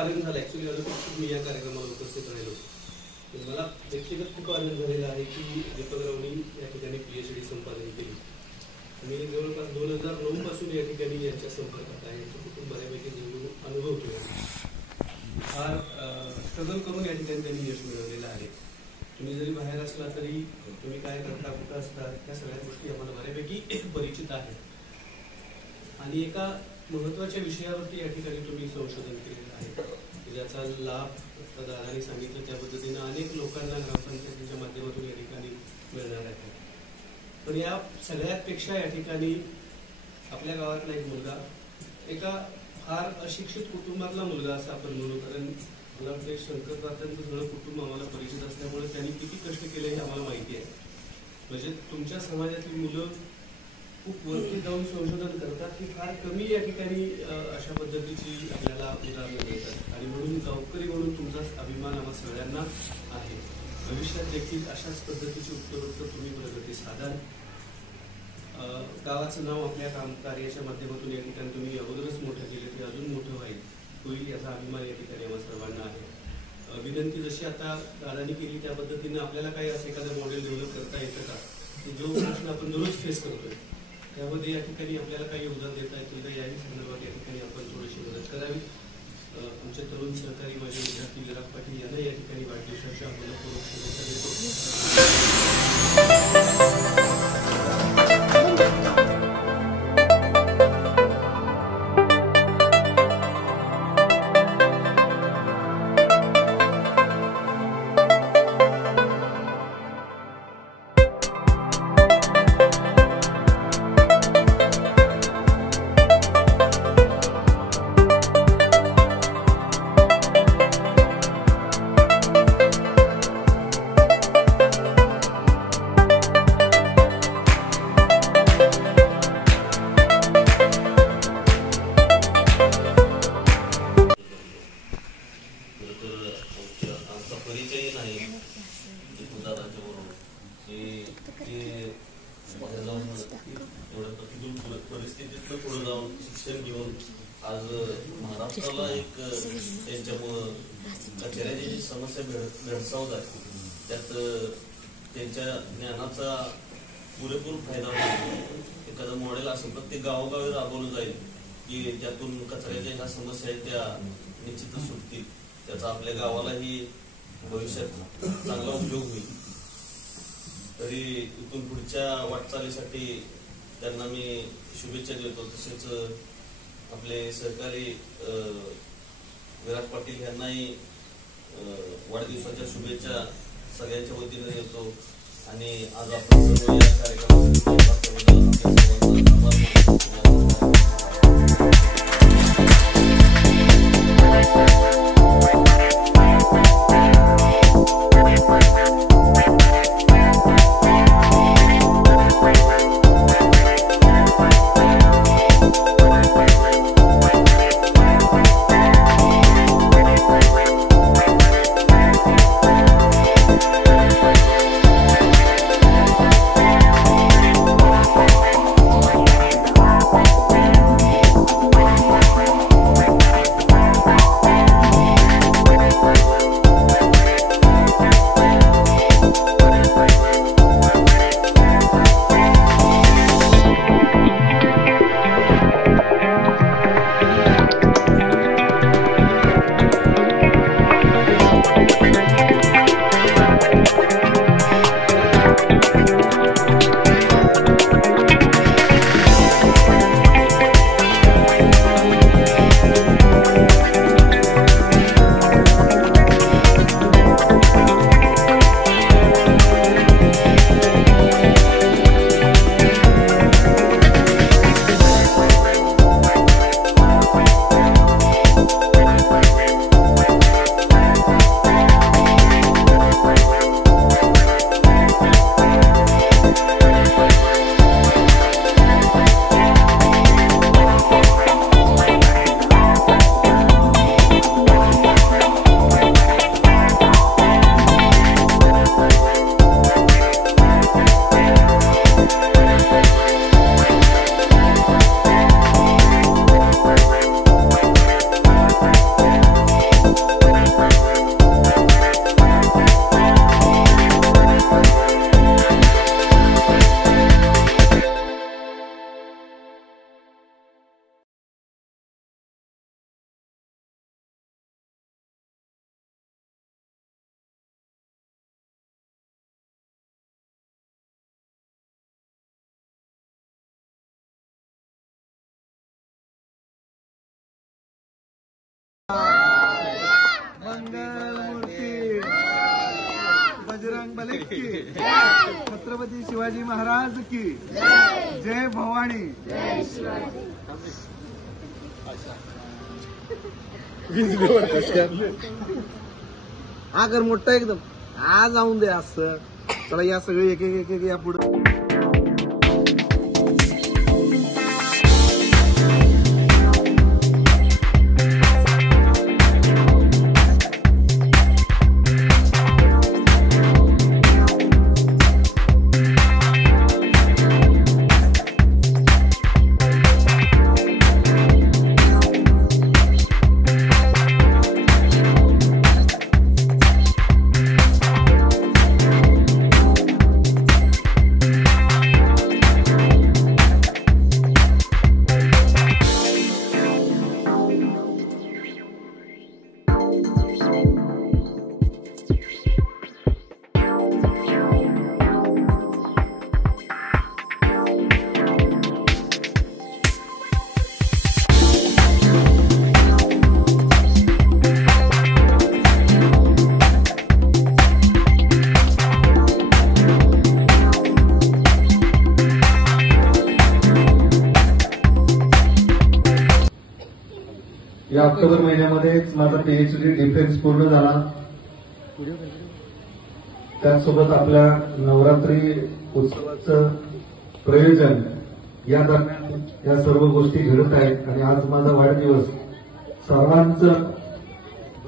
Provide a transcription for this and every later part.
आनंद झाला. ऍक्च्युली अनपेक्षित मी या कार्यक्रमाला उपस्थित राहिलो. मला व्यक्तिगत खूप आनंद झालेला आहे की दीपकरावनी या ठिकाणी PhD संपादन केली. मी जवळपास 2009 पासून या ठिकाणी यांच्या संपर्कात आहे. खूप बऱ्यापैकी अनुभवतोय. फार स्ट्रगल करून या ठिकाणी त्यांनी यश मिळवलेलं आहे. तुम्ही जरी बाहेर असला तरी तुम्ही काय करता, कुठं असता, त्या सगळ्या गोष्टी आम्हाला बऱ्यापैकी परिचित आहेत. आणि एका महत्वाच्या विषयावरती या ठिकाणी तुम्ही संशोधन केलेलं आहे, ज्याचा लाभ दादांनी सांगितलं त्या पद्धतीनं अनेक लोकांना ग्रामपंचायतीच्या माध्यमातून या ठिकाणी मिळणार आहे. पण या सगळ्यापेक्षा या ठिकाणी आपल्या गावातला एक मुलगा, एका फार अशिक्षित कुटुंबातला मुलगा असं आपण म्हणू, कारण मला वाटतं शंकर तात्यांचं सगळं कुटुंब आम्हाला परिचित असल्यामुळे त्यांनी किती कष्ट केले हे आम्हाला माहिती आहे. म्हणजे तुमच्या समाजातील मुलं खूप वरती जाऊन संशोधन करतात की फार कमी या ठिकाणी अशा पद्धतीची आपल्याला उदाहरणं मिळतात. आणि म्हणून गावकरी म्हणून तुमचा अभिमान आम्हा सगळ्यांना आहे. भविष्यात देखील अशाच पद्धतीची उत्तरोत्तर तुम्ही प्रगती साधाल. गावाचं नाव आपल्या कार्याच्या माध्यमातून या ठिकाणी तुम्ही अगोदरच मोठं केलं ते अजून मोठं होईल याचा अभिमान या ठिकाणी आम्हा सर्वांना आहे. विनंती जशी आता दादांनी केली त्या पद्धतीनं आपल्याला काही असं एखादं मॉडेल डेव्हलप करता येतं का, की जो प्रश्न आपण दररोज फेस करतोय त्यामध्ये या ठिकाणी आपल्याला काही योगदान देता येतील तर याही संदर्भात या ठिकाणी आपण थोडीशी मदत करावी. आमचे तरुण सहकारी माझे विद्यार्थी विराट पाटील यांना या ठिकाणी वाढदिवसाच्या मनपूर्वक शुभेच्छा देतो. परिस्थितीतनं पुढे जाऊन शिक्षण घेऊन आज महाराष्ट्राला एक त्यांच्यामुळं कचऱ्याची जी समस्या भेडसावत आहे त्यात त्यांच्या ज्ञानाचा पुरेपूर फायदा होतो. एखादं मॉडेल असं प्रत्येक गावोगावी राबवलं जाईल की त्यातून कचऱ्याच्या ह्या समस्या आहेत त्या निश्चितच सुटतील. त्याचा आपल्या गावालाही भविष्यात चांगला उपयोग होईल. तरी इथून पुढच्या वाटचालीसाठी त्यांना मी शुभेच्छा देतो. तसेच आपले सहकारी विराट पाटील यांनाही वाढदिवसाच्या शुभेच्छा सगळ्यांच्या वतीने देतो. आणि आज आपण सर्व या कार्यक्रमात मंगलमूर्ती बजरंग बली की छत्रपती शिवाजी महाराज की जय भवानी. आगर मोठा एकदम आज जाऊन दे असं चला या सगळे एक एक एक या पुढे. या ऑक्टोबर महिन्यामध्येच माझा पीएचडी डिफेन्स पूर्ण झाला. त्याचसोबत आपल्या नवरात्री उत्सवाचं प्रयोजन या दरम्यान या सर्व गोष्टी घडत आहेत आणि आज माझा वाढदिवस. सर्वांचं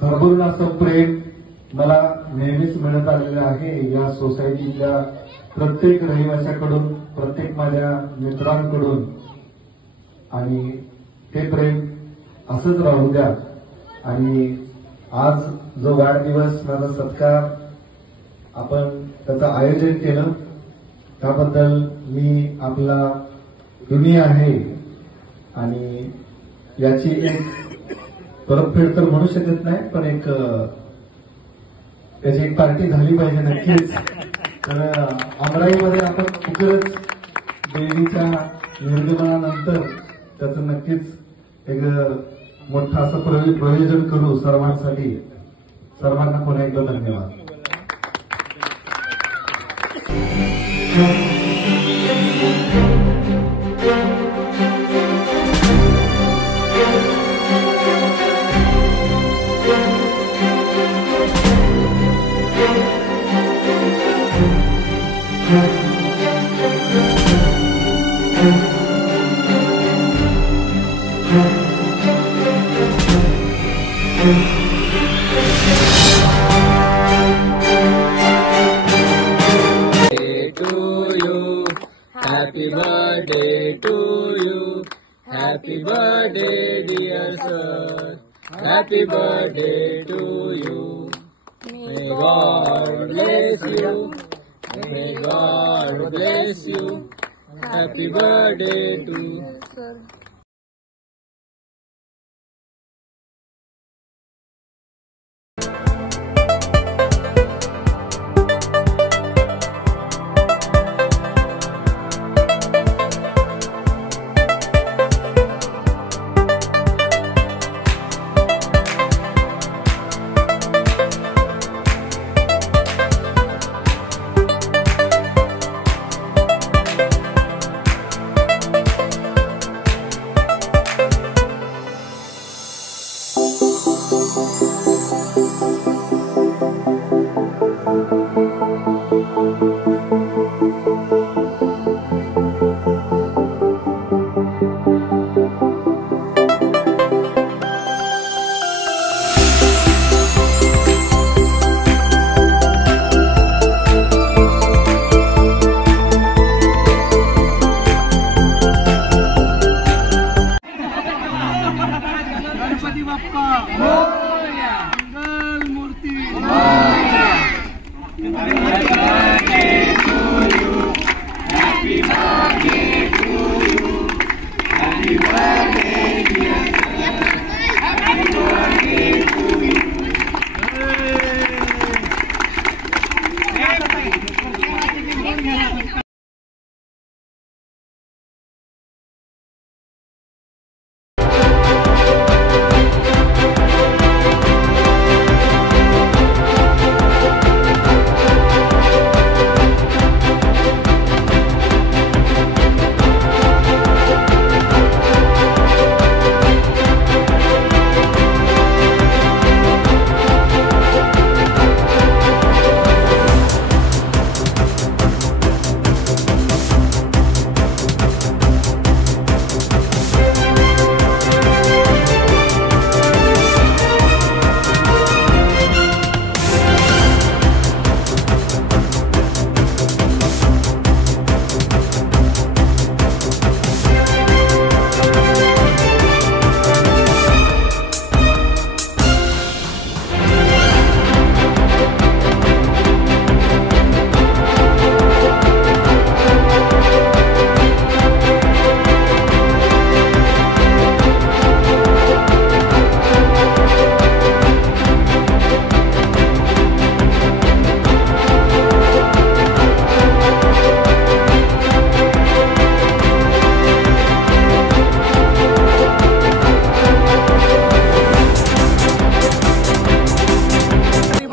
भरभरून असं प्रेम मला नेहमीच मिळत आलेलं आहे या सोसायटीच्या प्रत्येक रहिवाशाकडून, प्रत्येक माझ्या मित्रांकडून आणि ते प्रेम असंच राहू द्या. आणि आज जो वाढदिवस माझा सत्कार आपण त्याचं आयोजन केलं त्याबद्दल मी आपला ऋणी आहे आणि याची एक परतफेड तर म्हणू शकत नाही पण एक त्याची एक पार्टी झाली पाहिजे नक्कीच. तर अमराईमध्ये आपण लवकरच देवीच्या निर्गमनानंतर त्याचं नक्कीच एक मोठं असं प्रयोजन करू सर्वांसाठी. सर्वांना पुन्हा एकदा धन्यवाद. Happy birthday to you. Happy birthday, dear sir. Happy birthday to you. May God bless you. May God bless you. Happy birthday to you, sir.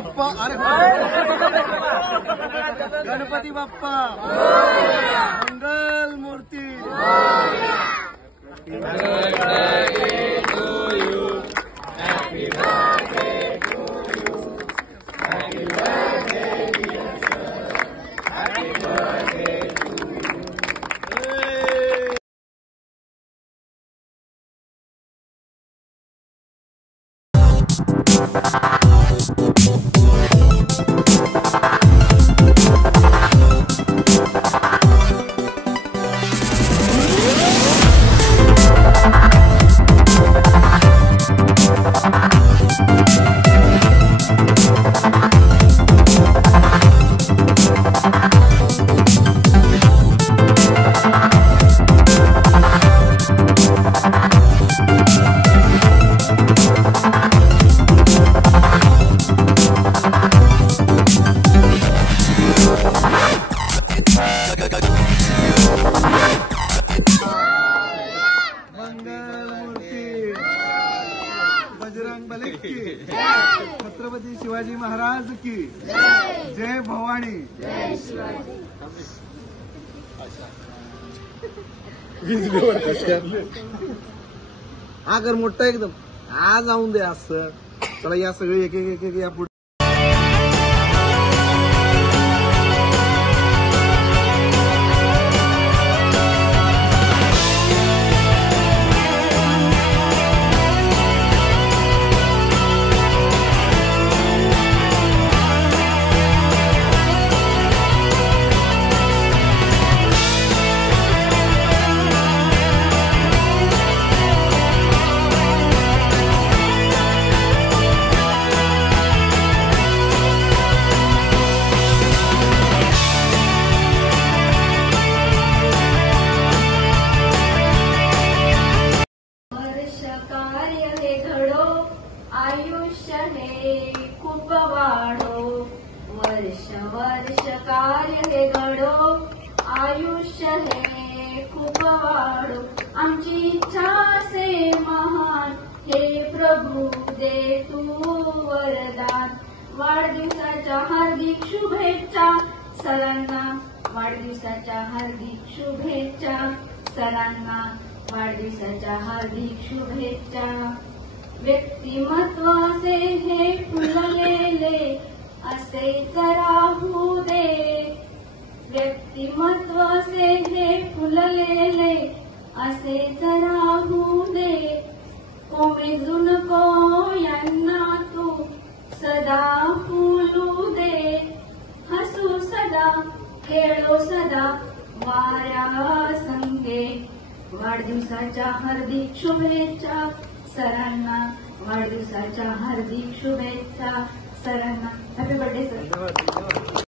बाप्पा अरे गणपती बाप्पा मंगल मूर्ती बजरंगबली की छत्रपती शिवाजी महाराज की जय भवानी. आगर मोठा एकदम आज जाऊन दे असं चला या सगळे एक एक एक या पुढे आयुष्य हे खूप वाढो वर्ष वर्ष कार्य हे घडो आयुष्य हे खूप वाढो आमची इच्छा से महान हे प्रभू दे तू वरदान. वाढदिवसाच्या हार्दिक शुभेच्छा सरांना वाढदिवसाच्या हार्दिक शुभेच्छा सरांना वाढदिवसाच्या हार्दिक शुभेच्छा. व्यक्तिमत्वाचे हे फुललेले असेच राहू दे व्यक्तिमत्वाचे हे फुललेले असेच राहू दे. कोमेजू नको यांना तू सदा फुलू दे हसू सदा खेळो सदा वाऱ्या संगे. वाढदिवसाच्या हार्दिक शुभेच्छा सरांना वाढदिवसाच्या हार्दिक शुभेच्छा सरांना. Happy birthday sir.